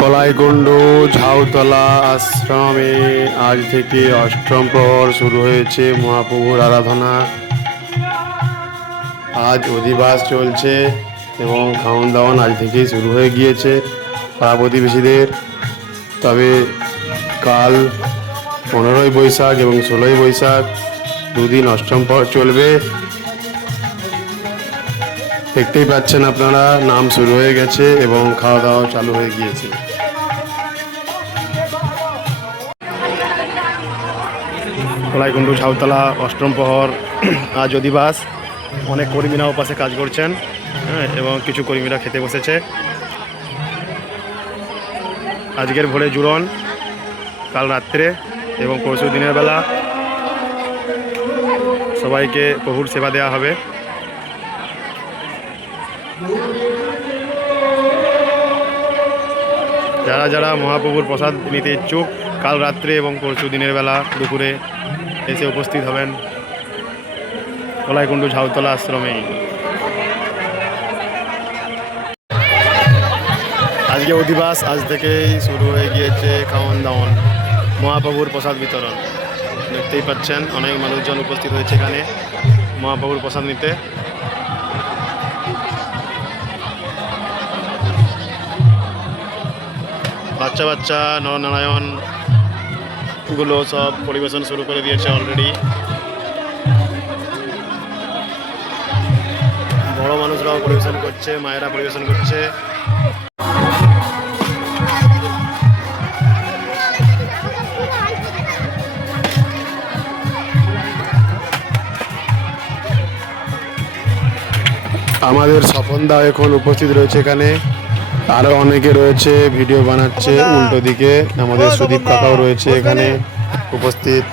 কলাইকুণ্ডু ঝাউতলা আশ্রমে আজ থেকে অষ্টম প্রহর শুরু হয়েছে মহাপ্রভুর আরাধনা। আজ অধিবাস চলছে এবং খাওয়ান দাওয়ান আজ থেকেই শুরু হয়ে গিয়েছে পাড়া প্রতিবেশীদের। তবে কাল 15ই বৈশাখ এবং 16ই বৈশাখ দুদিন অষ্টম প্রহর চলবে। দেখতেই পাচ্ছেন আপনারা, নাম শুরু হয়ে গেছে এবং খাওয়া দাওয়া চালু হয়ে গিয়েছে। কলাইকুণ্ডু ঝাউতলা অষ্টম প্রহর আজ অধিবাস। অনেক কর্মীরা ওপাশে কাজ করছেন এবং কিছু কর্মীরা খেতে বসেছে। আজকের ভোরে জুড়ন, কাল রাত্রে এবং পরশু দিনের বেলা সবাইকে প্রভুর সেবা দেওয়া হবে। যারা যারা মহাপ্রভুর প্রসাদ নিতে ইচ্ছুক কাল রাত্রে এবং পরশু দিনের বেলা দুপুরে এসে উপস্থিত হবেন কলাইকুণ্ডু ঝাউতলা আশ্রমে। আজকে অধিবাস আজ থেকেই শুরু হয়ে গিয়েছে খাওয়ান দাওয়ান, মহাপ্রভুর প্রসাদ বিতরণ। দেখতেই পাচ্ছেন অনেক মানুষজন উপস্থিত হয়েছে এখানে মহাপ্রভুর প্রসাদ নিতে। বাচ্চা বাচ্চা নরনারায়ণ গুলো সব পরিবেশন শুরু করে দিয়েছে অলরেডি। বড় মানুষরাও পরিবেশন করছে, মায়েরা পরিবেশন করছে। আমাদের স্বপনদা এখন উপস্থিত রয়েছে এখানে, আরো অনেকে রয়েছে ভিডিও বানাচ্ছে। উল্টো দিকে আমাদের সুদীপ কাকাও রয়েছে এখানে উপস্থিত।